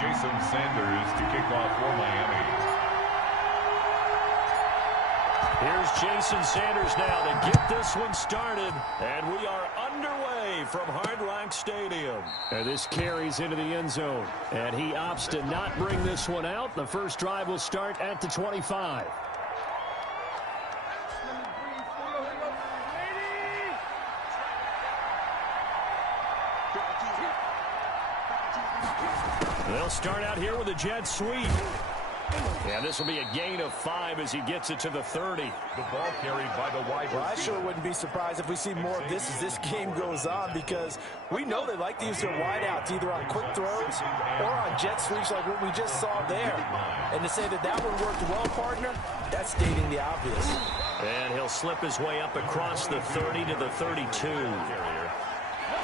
Jason Sanders to kick off for Miami. Here's Jason Sanders now to get this one started. And we are underway from Hard Rock Stadium. And this carries into the end zone. And he opts to not bring this one out. The first drive will start at the 25. They'll start out here with a jet sweep. And this will be a gain of 5 as he gets it to the 30. The ball carried by the wide receiver. Well, I sure wouldn't be surprised if we see more of this as this game goes on, because we know they like to use their wideouts either on quick throws or on jet sweeps like what we just saw there. And to say that that one worked well, partner, that's stating the obvious. And he'll slip his way up across the 30 to the 32.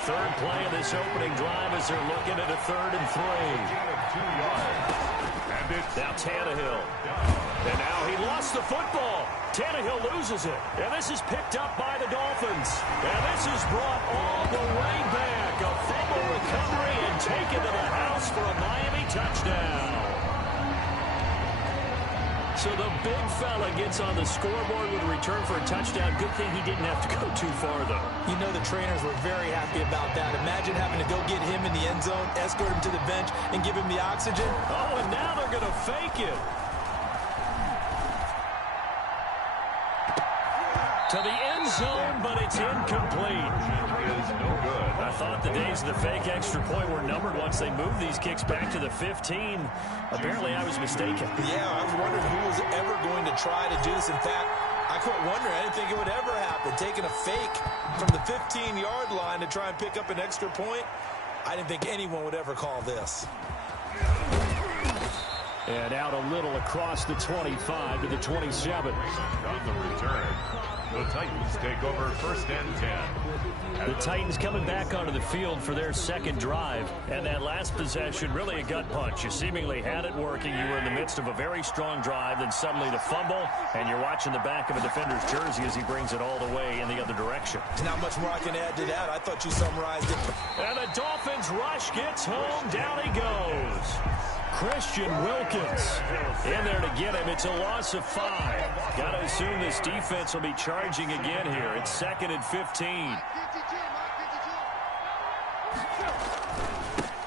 Third play of this opening drive as they're looking at a 3rd and 3. Now Tannehill. And now he lost the football. Tannehill loses it. And this is picked up by the Dolphins. And this is brought all the way back. A fumble recovery and taken to the house for a Miami touchdown. So the big fella gets on the scoreboard with a return for a touchdown. Good thing he didn't have to go too far, though. You know the trainers were very happy about that. Imagine having to go get him in the end zone, escort him to the bench, and give him the oxygen. Oh, and now they're going to fake it. To the end zone, but it's incomplete. Is no good. I thought the days of the fake extra point were numbered once they moved these kicks back to the 15. Apparently, I was mistaken. Yeah, I was wondering who was ever going to try to do this. In fact, I quit wondering. I didn't think it would ever happen. Taking a fake from the 15-yard line to try and pick up an extra point, I didn't think anyone would ever call this. And out a little across the 25 to the 27. On the return, the Titans take over 1st and 10. The Titans coming back onto the field for their second drive. And that last possession, really a gut punch. You seemingly had it working. You were in the midst of a very strong drive. Then suddenly the fumble. And you're watching the back of a defender's jersey as he brings it all the way in the other direction. There's not much more I can add to that. I thought you summarized it. And the Dolphins rush gets home. Down he goes. Christian Wilkins in there to get him. It's a loss of 5. Got to assume this defense will be charging again here. It's 2nd and 15.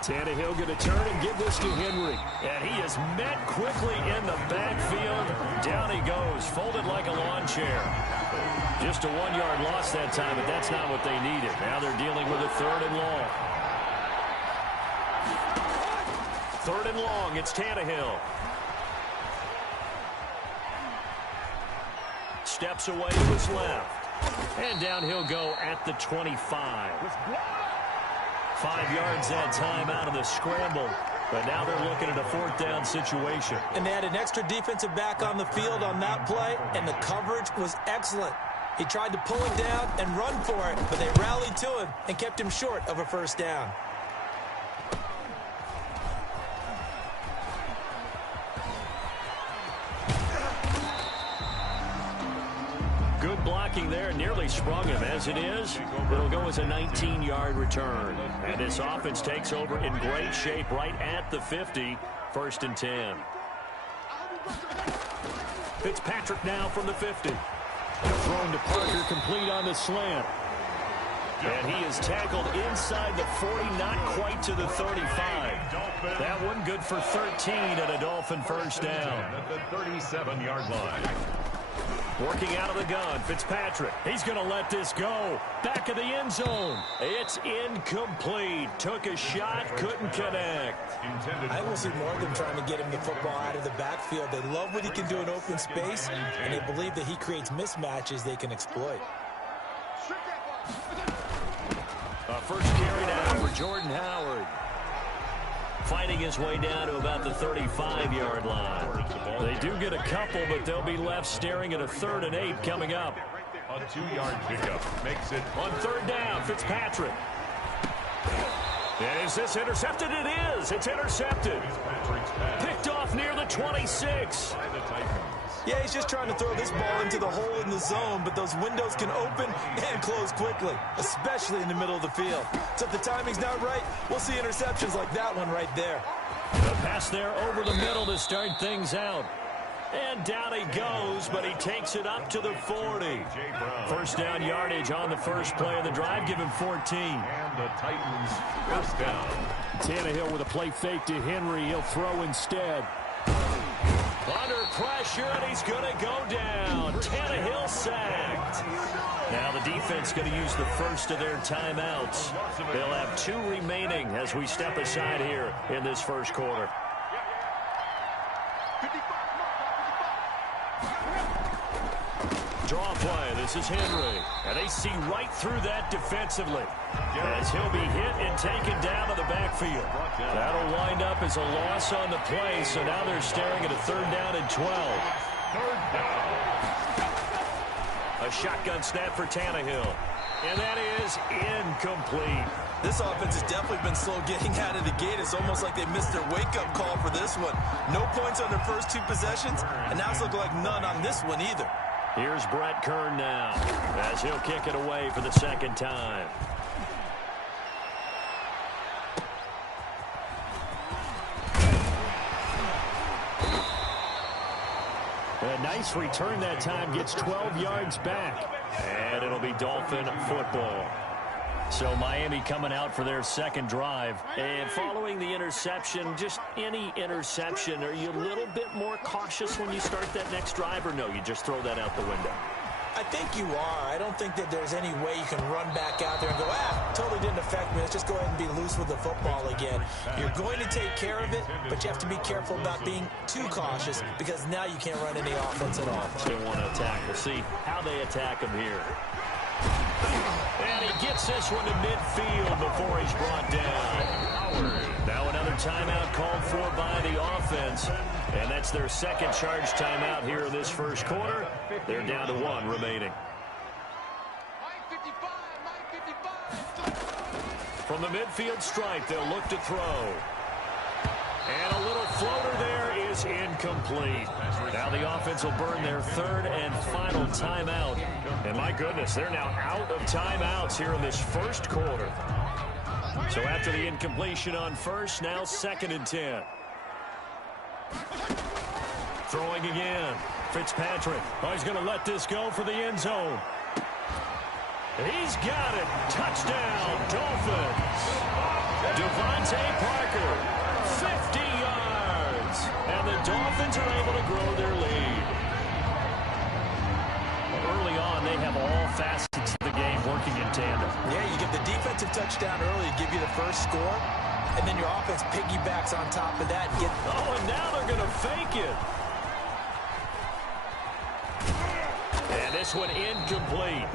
Tannehill going to turn and give this to Henry. And he is met quickly in the backfield. Down he goes, folded like a lawn chair. Just a 1-yard loss that time, but that's not what they needed. Now they're dealing with a 3rd and long. 3rd and long, it's Tannehill. Steps away to his left. And down he'll go at the 25. 5 yards that time out of the scramble. But now they're looking at a 4th down situation. And they had an extra defensive back on the field on that play, and the coverage was excellent. He tried to pull it down and run for it, but they rallied to him and kept him short of a 1st down. Good blocking there, nearly sprung him. As it is, it'll go as a 19-yard return. And this offense takes over in great shape right at the 50, 1st and 10. Fitzpatrick now from the 50. Thrown to Parker, complete on the slant. And he is tackled inside the 40, not quite to the 35. That one good for 13 and a Dolphin 1st down. At the 37-yard line. Working out of the gun, Fitzpatrick. He's going to let this go. Back of the end zone. It's incomplete. Took a shot, couldn't connect. I will see more of them trying to get him the football out of the backfield. They love what he can do in open space, and they believe that he creates mismatches they can exploit. First carry down for Jordan Howard. Fighting his way down to about the 35-yard line. They do get a couple, but they'll be left staring at a 3rd and 8 coming up. A 2-yard pickup makes it on 3rd down, Fitzpatrick. Is this intercepted? It is. It's intercepted. Picked off near the 26. Yeah, he's just trying to throw this ball into the hole in the zone, but those windows can open and close quickly, especially in the middle of the field. So if the timing's not right, we'll see interceptions like that one right there. The pass there over the middle to start things out. And down he goes, but he takes it up to the 40. First down yardage on the first play of the drive. Give him 14. And the Titans first down. Tannehill with a play fake to Henry. He'll throw instead. Under pressure, and he's going to go down. Tannehill sacked. Now the defense going to use the first of their timeouts. They'll have 2 remaining as we step aside here in this first quarter. Draw play. This is Henry. And they see right through that defensively as he'll be hit and taken down to the backfield. That'll wind up as a loss on the play, so now they're staring at a 3rd down and 12. 3rd down. A shotgun snap for Tannehill. And that is incomplete. This offense has definitely been slow getting out of the gate. It's almost like they missed their wake-up call for this one. No points on their first 2 possessions, and now it's looking like none on this one either. Here's Brett Kern now as he'll kick it away for the 2nd time. A nice return that time, gets 12 yards back. And it'll be Dolphin football. So Miami coming out for their 2nd drive. And following the interception, just any interception, are you a little bit more cautious when you start that next drive, or no, you just throw that out the window? I think you are. I don't think that there's any way you can run back out there and go, totally didn't affect me. Let's just go ahead and be loose with the football again. You're going to take care of it, but you have to be careful about being too cautious because now you can't run any offense at all. Still want to attack. We'll see how they attack him here. And he gets this one to midfield before he's brought down. Now another timeout called for by the offense. And that's their 2nd charge timeout here in this first quarter. They're down to 1 remaining. From the midfield stripe, they'll look to throw. And a little floater there is incomplete. Now the offense will burn their 3rd and final timeout. And my goodness, they're now out of timeouts here in this first quarter. So after the incompletion on first, now 2nd and 10. Throwing again. Fitzpatrick. Oh, he's going to let this go for the end zone. He's got it. Touchdown, Dolphins. Devontae Parker, 50 yards. And the Dolphins are able to grow their lead. Early on, they have all facets of the game working in tandem. Yeah, you get the defensive touchdown early to give you the first score, and then your offense piggybacks on top of that. And now they're going to fake it. And this one incomplete.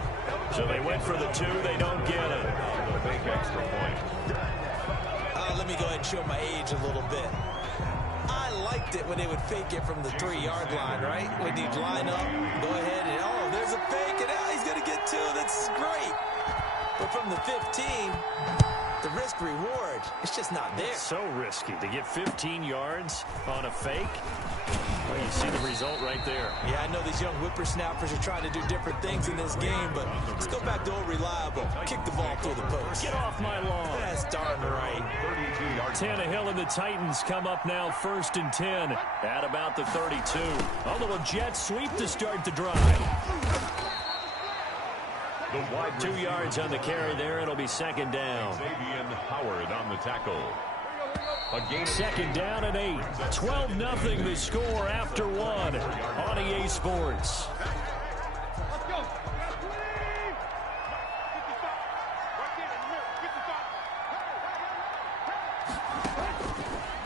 So they went for the 2. They don't get it. The fake extra point. Let me go ahead and show my age a little bit. I liked it when they would fake it from the 3-yard line, right? When you'd line up, go ahead and, there's a fake, and now he's going to get 2. That's great. But from the 15, the risk-reward, it's just not there. It's so risky to get 15 yards on a fake. Well, you see the result right there. Yeah, I know these young whippersnappers are trying to do different things in this game, but let's go back to old reliable. Kick the ball through the post. Get off my lawn. That's darn right. Tannehill and the Titans come up now 1st and 10 at about the 32. A little jet sweep to start the drive. 2 yards on the carry there. It'll be 2nd down. Xavier Howard on the tackle. 2nd down and 8. 12-0 the score after 1 on EA Sports.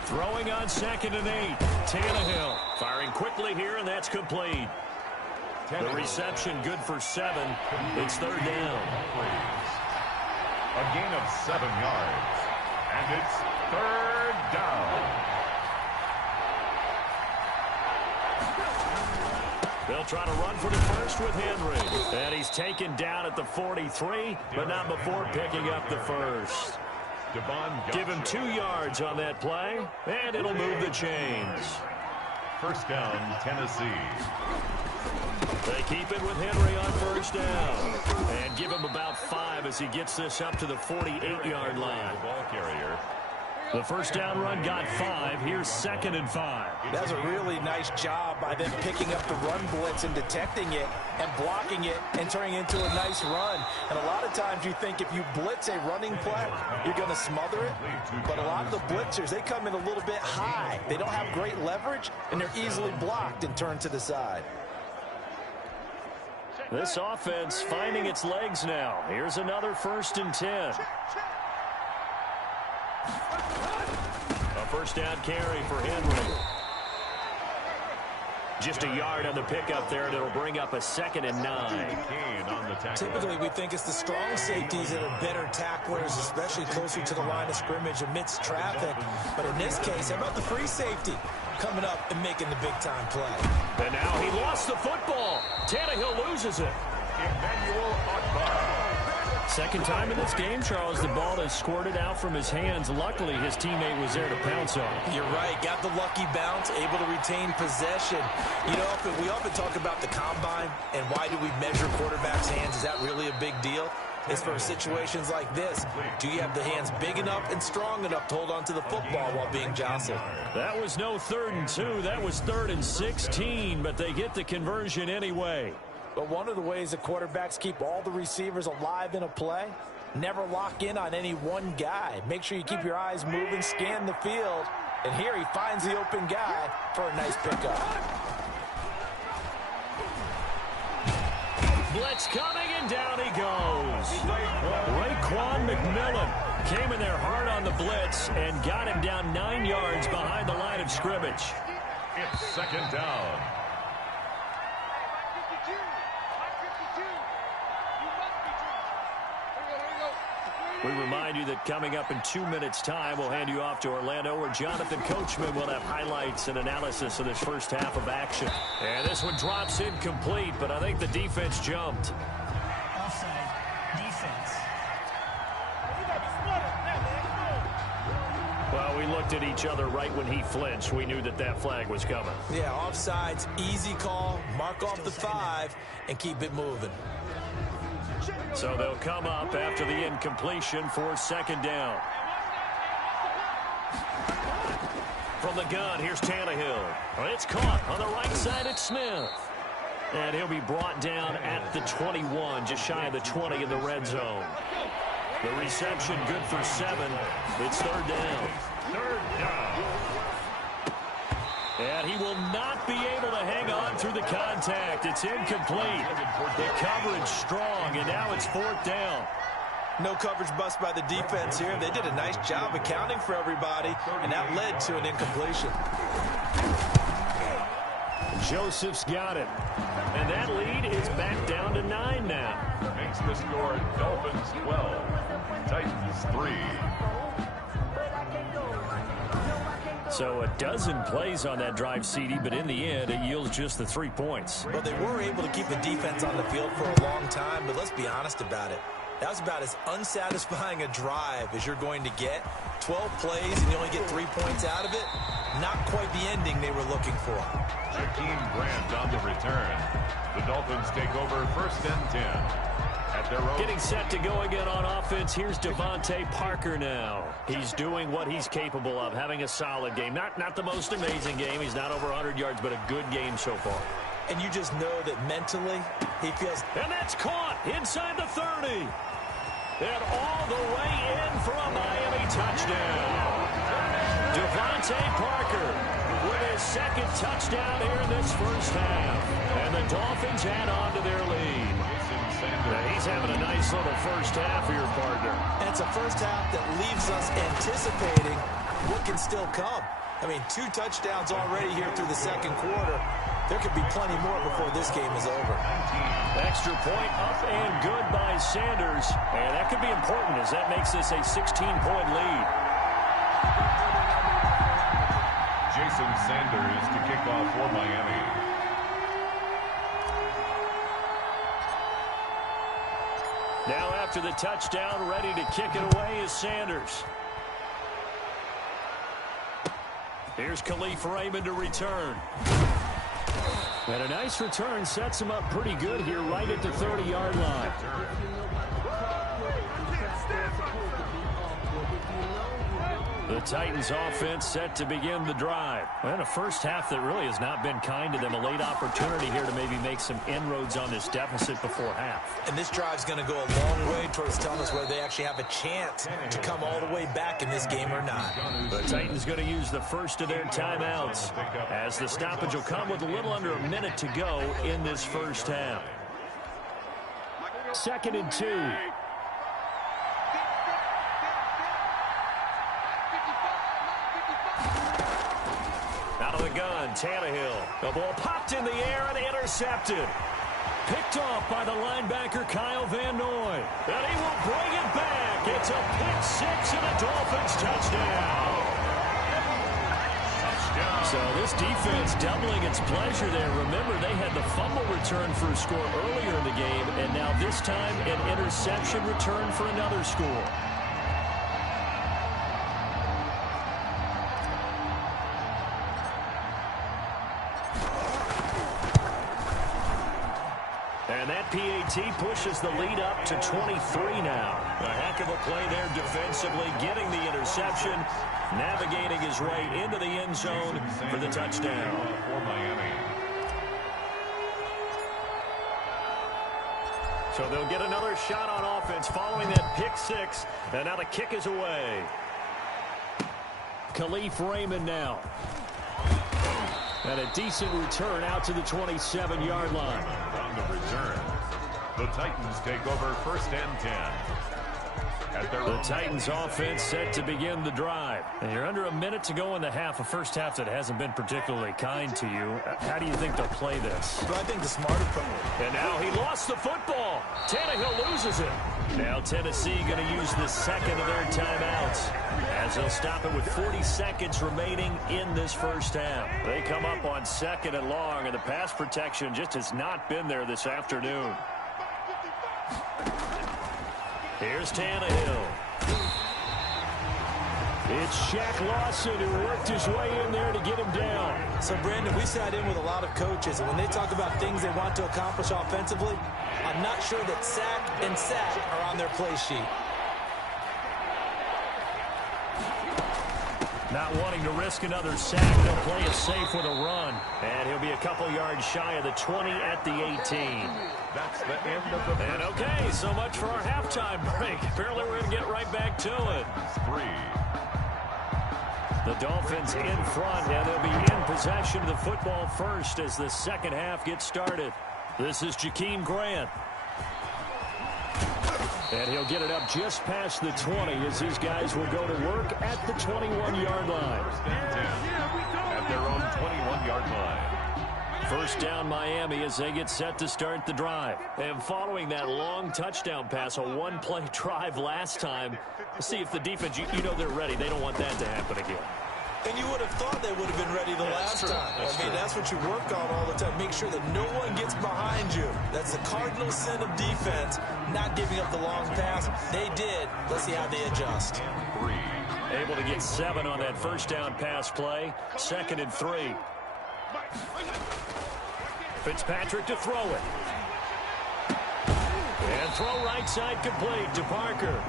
Throwing on 2nd and 8. Tannehill firing quickly here, and that's complete. The reception good for 7. It's 3rd down. A gain of 7 yards. And it's 3rd down. They'll try to run for the first with Henry. And he's taken down at the 43, but not before picking up the first. Devon Give him 2 yards on that play, and it'll move the chains. First down, Tennessee. They keep it with Henry on first down. And give him about 5 as he gets this up to the 48-yard line. Ball carrier. The first down run got 5. Here's 2nd and 5. That's a really nice job by them picking up the run blitz and detecting it and blocking it and turning it into a nice run. And a lot of times you think if you blitz a running play, you're going to smother it. But a lot of the blitzers, they come in a little bit high. They don't have great leverage, and they're easily blocked and turned to the side. This offense finding its legs now. Here's another 1st and 10. A first down carry for Henry. Just a yard on the pickup there, and it'll bring up a 2nd and 9. Typically, we think it's the strong safeties that are better tacklers, especially closer to the line of scrimmage amidst traffic. But in this case, how about the free safety coming up and making the big-time play? And now he lost the football. Tannehill loses it. Emmanuel Akbar. Second time in this game, Charles, the ball has squirted out from his hands. Luckily, his teammate was there to pounce on it. You're right. Got the lucky bounce, able to retain possession. You know, we often talk about the combine and why do we measure quarterbacks' hands. Is that really a big deal? It's for situations like this. Do you have the hands big enough and strong enough to hold on to the football while being jostled? That was no 3rd and 2. That was 3rd and 16, but they get the conversion anyway. But one of the ways the quarterbacks keep all the receivers alive in a play, never lock in on any one guy. Make sure you keep your eyes moving, scan the field. And here he finds the open guy for a nice pickup. Blitz coming, and down he goes. Raekwon McMillan came in there hard on the blitz and got him down 9 yards behind the line of scrimmage. It's 2nd down. We remind you that coming up in 2 minutes' time, we'll hand you off to Orlando, where Jonathan Coachman will have highlights and analysis of this first half of action. And this one drops incomplete, but I think the defense jumped. Offside. Defense. Well, we looked at each other right when he flinched. We knew that that flag was coming. Yeah, offsides, easy call, mark off the 5, and keep it moving. So they'll come up after the incompletion for 2nd down. From the gun, here's Tannehill. It's caught on the right side. It's Smith. And he'll be brought down at the 21, just shy of the 20 in the red zone. The reception good for 7. It's 3rd down. 3rd down. And he will not be able to hang on through the contact. It's incomplete. The coverage strong, and now it's 4th down. No coverage bust by the defense here. They did a nice job accounting for everybody, and that led to an incompletion. Joseph's got it. And that lead is back down to 9 now. Makes the score Dolphins 12, Titans 3. So a dozen plays on that drive, CD, but in the end, it yields just the 3 points. Well, they were able to keep the defense on the field for a long time, but let's be honest about it. That was about as unsatisfying a drive as you're going to get. 12 plays and you only get 3 points out of it. Not quite the ending they were looking for. Jakeem Grant on the return. The Dolphins take over 1st and 10. At their own. Getting set to go again on offense. Here's Devontae Parker now. He's doing what he's capable of, having a solid game. Not the most amazing game. He's not over 100 yards, but a good game so far. And you just know that mentally he feels. And that's caught inside the 30. And all the way in for a Miami touchdown. Devontae Parker with his 2nd touchdown here in this first half. And the Dolphins add on to their lead. Now he's having a nice little first half here, partner. And it's a first half that leaves us anticipating what can still come. I mean, 2 touchdowns already here through the 2nd quarter. There could be plenty more before this game is over. Extra point up and good by Sanders. And that could be important as that makes this a 16-point lead. Jason Sanders to kick off for Miami. Now after the touchdown, ready to kick it away is Sanders. Here's Khalif Raymond to return. And a nice return sets him up pretty good here right at the 30-yard line. The Titans offense set to begin the drive. And a first half that really has not been kind to them. A late opportunity here to maybe make some inroads on this deficit before half. And this drive's going to go a long way towards telling us whether they actually have a chance to come all the way back in this game or not. The Titans going to use the first of their timeouts as the stoppage will come with a little under a minute to go in this first half. 2nd and 2. Out of the gun, Tannehill. The ball popped in the air and intercepted. Picked off by the linebacker, Kyle Van Noy. And he will bring it back. It's a pick six and a Dolphins touchdown. So this defense doubling its pleasure there. Remember, they had the fumble return for a score earlier in the game, and now this time an interception return for another score. And that PAT pushes the lead up to 23 now. A heck of a play there defensively, getting the interception, navigating his way into the end zone for the touchdown. For Miami. So they'll get another shot on offense following that pick six. And now the kick is away. Khalif Raymond now. And a decent return out to the 27-yard line. On the return, the Titans take over 1st and 10. The Titans offense set to begin the drive. And you're under a minute to go in the half, a first half that hasn't been particularly kind to you. How do you think they'll play this? Well, I think the smarter play. And now he lost the football. Tannehill loses it. Now Tennessee going to use the second of their timeouts as they'll stop it with 40 seconds remaining in this first half. They come up on 2nd and long, and the pass protection just has not been there this afternoon. Here's Tannehill. It's Shaq Lawson who worked his way in there to get him down. So, Brandon, we sat in with a lot of coaches, and when they talk about things they want to accomplish offensively, I'm not sure that sack and sack are on their play sheet. Not wanting to risk another sack, they'll play it safe with a run. And he'll be a couple yards shy of the 20 at the 18. That's the end of the And okay, so much for our halftime break. Apparently we're going to get right back to it. 3. The Dolphins in front, and they'll be in possession of the football first as the second half gets started. This is Jakeem Grant. And he'll get it up just past the 20 as these guys will go to work at the 21-yard line. At their own 21-yard line. First down Miami as they get set to start the drive. And following that long touchdown pass, a one-play drive last time, see if the defense, you know they're ready. They don't want that to happen again. And you would have thought they would have been ready the last time. That's what you work on all the time. Make sure that no one gets behind you. That's the cardinal sin of defense, not giving up the long pass. They did. Let's see how they adjust. 3. Able to get 7 on that first down pass play. 2nd and 3. Fitzpatrick to throw it. And throw right side complete to Parker.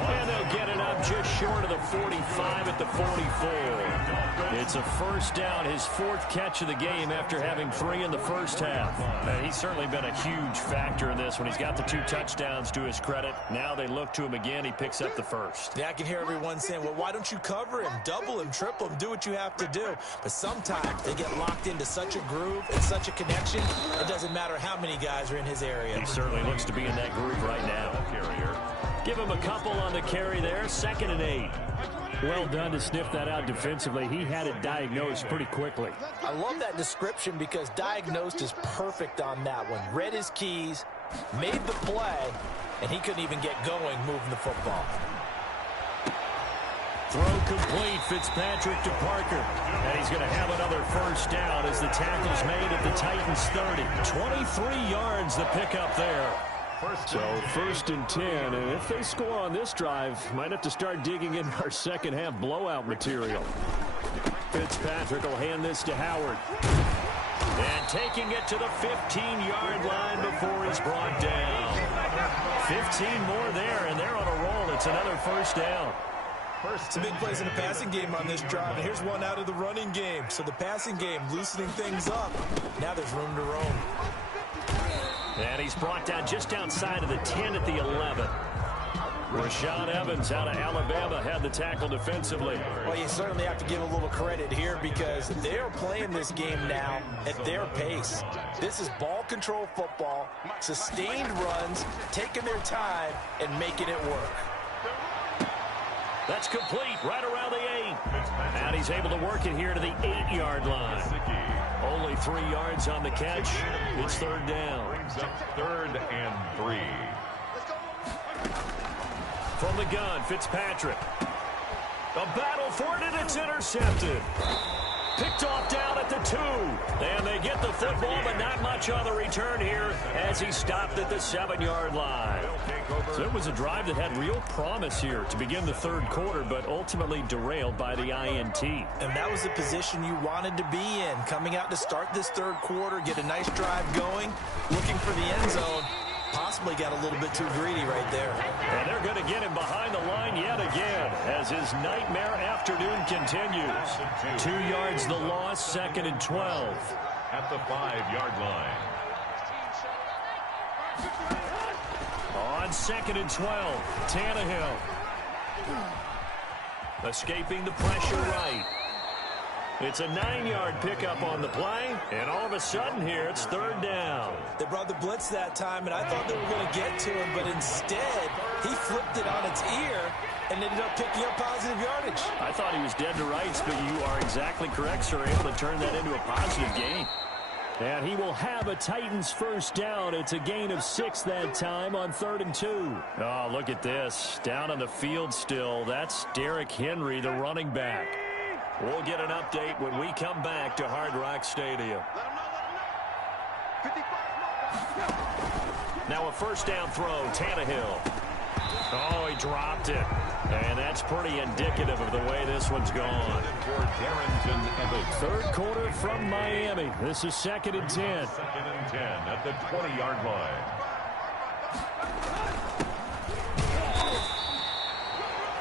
And they'll get it up just short of the 45 at the 44. It's a first down, his 4th catch of the game after having 3 in the first half. And he's certainly been a huge factor in this when he's got the 2 touchdowns to his credit. Now they look to him again. He picks up the first. Yeah, I can hear everyone saying, well, why don't you cover him, double him, triple him, do what you have to do. But sometimes they get locked into such a groove and such a connection, it doesn't matter how many guys are in his area. He certainly looks to be in that groove right now. Carrier. Give him a couple on the carry there. 2nd and 8. Well done to sniff that out defensively. He had it diagnosed pretty quickly. I love that description because diagnosed is perfect on that one. Read his keys, made the play, and he couldn't even get going moving the football. Throw complete. Fitzpatrick to Parker. And he's going to have another first down as the tackle's made at the Titans 30. 23 yards the pickup there. So 1st and 10, and if they score on this drive, might have to start digging in our second half blowout material. Fitzpatrick will hand this to Howard. And taking it to the 15-yard line before he's brought down. 15 more there, and they're on a roll. It's another first down. Some big plays in the passing game on this drive, and here's one out of the running game. So the passing game loosening things up. Now there's room to roam. And he's brought down just outside of the 10 at the 11. Rashaan Evans out of Alabama had the tackle defensively. Well, you certainly have to give a little credit here because they're playing this game now at their pace. This is ball control football, sustained runs, taking their time, and making it work. That's complete right around the 8. And he's able to work it here to the 8-yard line. Only 3 yards on the catch. It's third down. Brings up 3rd and 3. From the gun, Fitzpatrick. A battle for it, and it's intercepted. Picked off down at the 2. And they get the football, but not much on the return here as he stopped at the 7-yard line. So it was a drive that had real promise here to begin the third quarter, but ultimately derailed by the INT. And that was the position you wanted to be in. Coming out to start this third quarter, get a nice drive going, looking for the end zone. Possibly got a little bit too greedy right there. And they're going to get him behind the line yet again as his nightmare afternoon continues. 2 yards the loss, 2nd and 12. At the 5-yard line. On 2nd and 12, Tannehill. Escaping the pressure right. It's a 9-yard pickup on the play, and all of a sudden here, it's third down. They brought the blitz that time, and I thought they were going to get to him, but instead, he flipped it on its ear and ended up picking up positive yardage. I thought he was dead to rights, but you are exactly correct, sir, able to turn that into a positive gain. And he will have a Titans first down. It's a gain of 6 that time on 3rd and 2. Oh, look at this. Down on the field still. That's Derrick Henry, the running back. We'll get an update when we come back to Hard Rock Stadium. Now a first down throw, Tannehill. Oh, he dropped it. And that's pretty indicative of the way this one's gone. Third quarter from Miami. This is 2nd and 10. 2nd and 10 at the 20-yard line.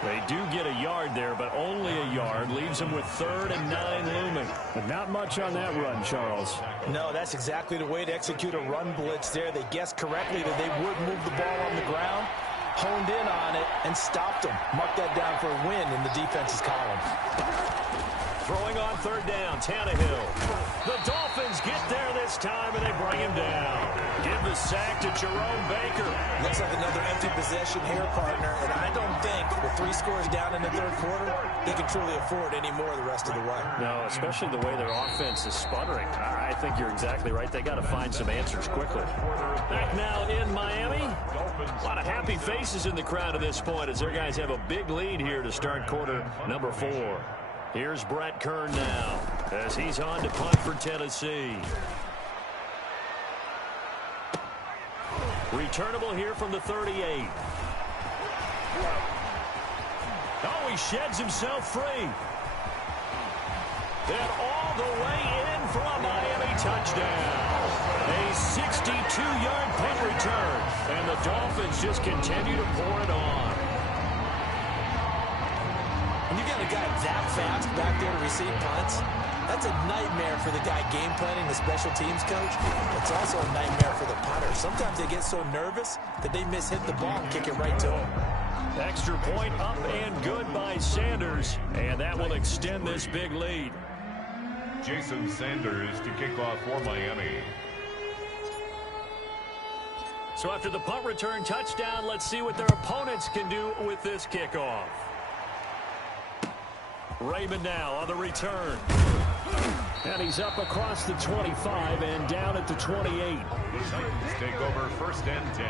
They do get a yard there, but only a yard. Leaves them with 3rd and 9 looming. But not much on that run, Charles. No, that's exactly the way to execute a run blitz there. They guessed correctly that they would move the ball on the ground, honed in on it, and stopped them. Mark that down for a win in the defense's column. Throwing on 3rd down, Tannehill. The Dolphins get there this time, and they bring him down. Give the sack to Jerome Baker. Looks like another empty possession here, partner, and I don't think with 3 scores down in the third quarter, they can truly afford any more the rest of the way. No, especially the way their offense is sputtering. I think you're exactly right. They got to find some answers quickly. Back now in Miami. A lot of happy faces in the crowd at this point as their guys have a big lead here to start quarter number 4. Here's Brett Kern now as he's on to punt for Tennessee. Returnable here from the 38. Oh, he sheds himself free. And all the way in for a Miami touchdown. A 62-yard punt return. And the Dolphins just continue to pour it on. When you got a guy that fast back there to receive punts, that's a nightmare for the guy game planning, the special teams coach. It's also a nightmare for the punter. Sometimes they get so nervous that they miss hit the ball and kick it right to him. Extra point up and good by Sanders, and that will extend this big lead. Jason Sanders to kick off for Miami. So after the punt return touchdown, let's see what their opponents can do with this kickoff. Raymond now on the return. And he's up across the 25 and down at the 28. The Titans take over 1st and 10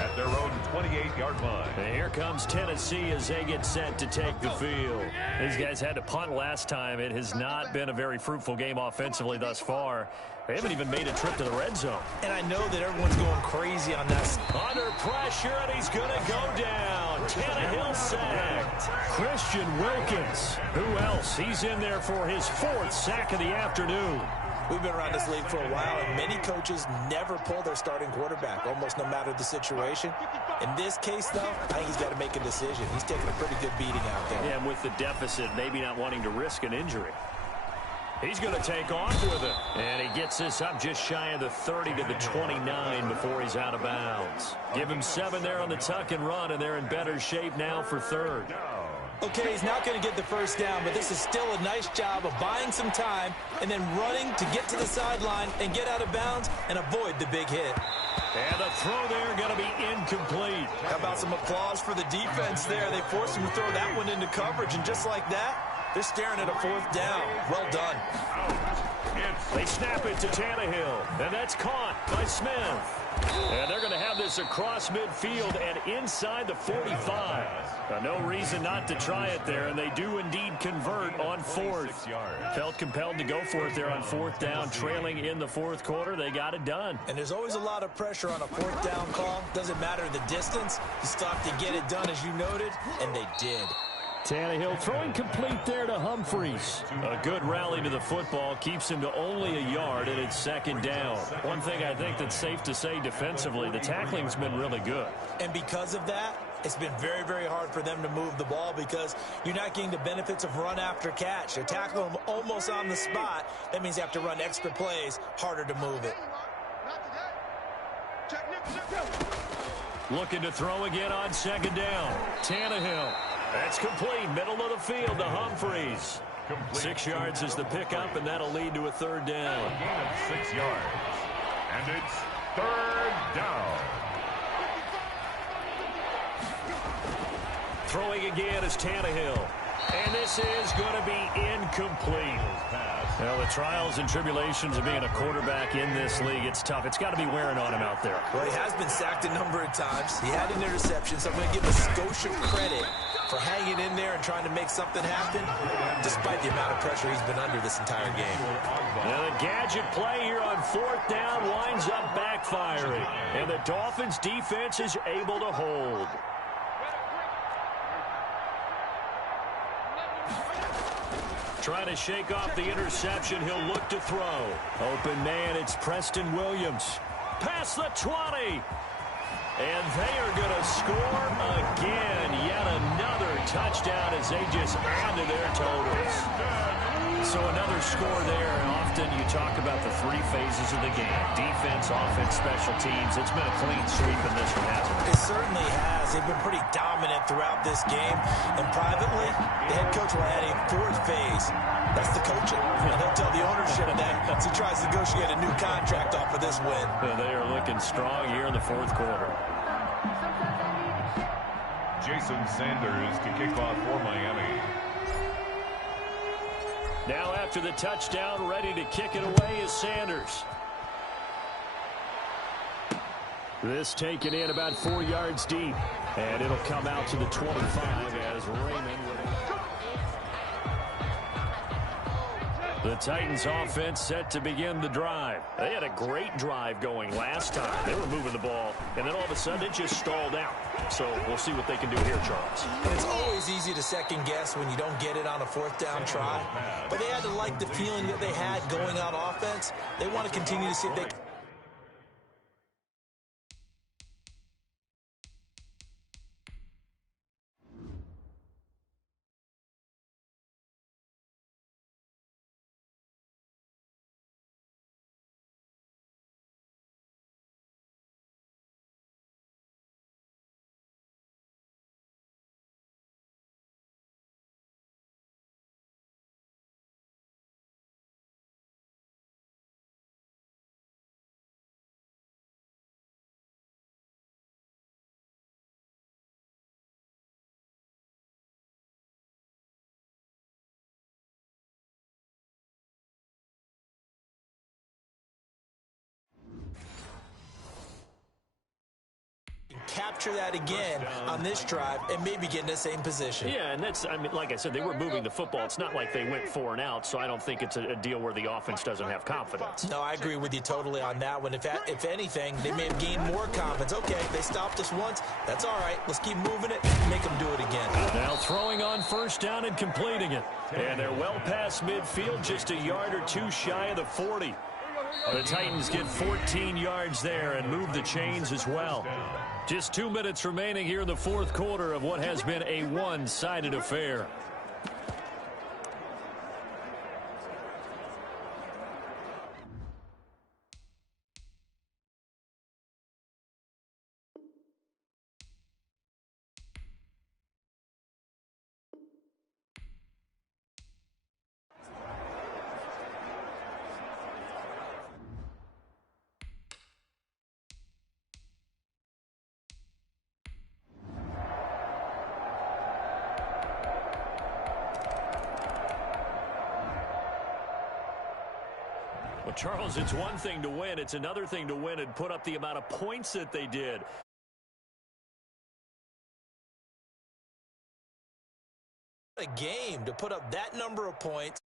at their own 28-yard line. And here comes Tennessee as they get set to take the field. These guys had to punt last time. It has not been a very fruitful game offensively thus far. They haven't even made a trip to the red zone. And I know that everyone's going crazy on that. Under pressure, and he's going to go down. Tannehill sacked. Christian Wilkins. Who else? He's in there for his 4th sack of the afternoon. We've been around this league for a while, and many coaches never pull their starting quarterback, almost no matter the situation. In this case, though, I think he's got to make a decision. He's taking a pretty good beating out there. Yeah, and with the deficit, maybe not wanting to risk an injury. He's going to take off with it. And he gets this up just shy of the 30 to the 29 before he's out of bounds. Give him 7 there on the tuck and run, and they're in better shape now for 3rd. Okay, he's not going to get the first down, but this is still a nice job of buying some time and then running to get to the sideline and get out of bounds and avoid the big hit. And the throw there going to be incomplete. How about some applause for the defense there? They forced him to throw that one into coverage, and just like that, they're staring at a 4th down. Well done. They snap it to Tannehill, and that's caught by Smith. And they're going to have this across midfield and inside the 45. No reason not to try it there, and they do indeed convert on 4th. Felt compelled to go for it there on 4th down, trailing in the 4th quarter. They got it done. And there's always a lot of pressure on a 4th down call. Doesn't matter the distance. You stop to get it done, as you noted, and they did. Tannehill throwing complete there to Humphries. A good rally to the football keeps him to only a yard, and it's 2nd down. One thing I think that's safe to say defensively, the tackling's been really good. And because of that, it's been very, very hard for them to move the ball because you're not getting the benefits of run after catch. They tackle them almost on the spot. That means you have to run extra plays, harder to move it. Looking to throw again on 2nd down. Tannehill. That's complete. Middle of the field to Humphries. 6 yards is the pickup, and that'll lead to a 3rd down. A gain of 6 yards. And it's 3rd down. Throwing again is Tannehill. And this is going to be incomplete. Well, the trials and tribulations of being a quarterback in this league, it's tough. It's got to be wearing on him out there. Well, he has been sacked a number of times. He had an interception, so I'm going to give a Scotia credit for hanging in there and trying to make something happen, despite the amount of pressure he's been under this entire game. Now the gadget play here on 4th down winds up backfiring. And the Dolphins' defense is able to hold. Trying to shake off the interception. He'll look to throw. Open man, it's Preston Williams. Past the 20. And they are going to score again. Yet another touchdown as they just add to their totals. So another score there. And often you talk about the 3 phases of the game. Defense, offense, special teams. It's been a clean sweep in this one, hasn't it? It certainly has. They've been pretty dominant throughout this game. And privately, the head coach will add a 4th phase. That's the coaching. And he'll tell the ownership that as he tries to negotiate a new contract off of this win. They are looking strong here in the 4th quarter. Jason Sanders to kick off for Miami. Now after the touchdown, ready to kick it away is Sanders. This taken in about 4 yards deep. And it'll come out to the 25 as Raymond. The Titans offense set to begin the drive. They had a great drive going last time. They were moving the ball, and then all of a sudden it just stalled out. So we'll see what they can do here, Charles. And it's always easy to second guess when you don't get it on a 4th down try. But they had to like the feeling that they had going on offense. They want to continue to see if they capture that again on this drive and maybe get in the same position. Yeah, and that's, I mean, like I said, they were moving the football. It's not like they went 4 and out, so I don't think it's a deal where the offense doesn't have confidence. No, I agree with you totally on that one. If anything, they may have gained more confidence. Okay, they stopped us once. That's all right. Let's keep moving it and make them do it again. Now throwing on first down and completing it. And they're well past midfield, just a yard or two shy of the 40. The Titans get 14 yards there and move the chains as well. Just 2 minutes remaining here in the fourth quarter of what has been a one-sided affair. Well, Charles, it's one thing to win. It's another thing to win and put up the amount of points that they did. A game to put up that number of points.